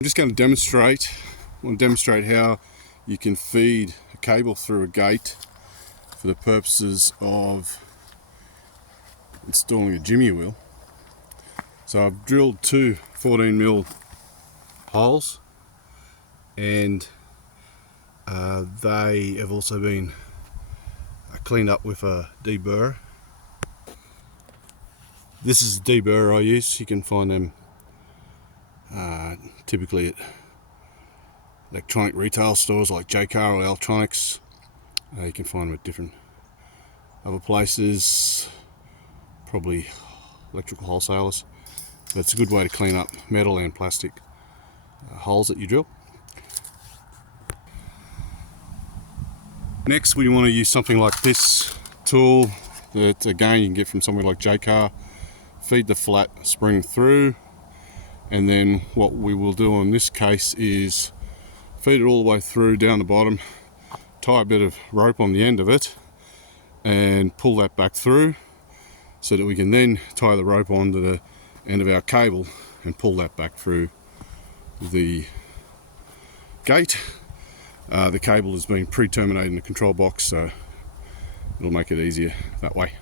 I'm just going to demonstrate. I want to demonstrate how you can feed a cable through a gate for the purposes of installing a jimmy wheel. So I've drilled two 14mm holes, and they have also been cleaned up with a deburrer. This is the deburrer I use. You can find them typically at electronic retail stores like Jaycar or Electronics. You can find them at different other places, probably electrical wholesalers. But it's a good way to clean up metal and plastic holes that you drill. Next, we want to use something like this tool that again you can get from somewhere like Jaycar. Feed the flat spring through, and then what we will do in this case is feed it all the way through down the bottom, tie a bit of rope on the end of it and pull that back through so that we can then tie the rope onto the end of our cable and pull that back through the gate. The cable has been pre-terminated in the control box, so it'll make it easier that way.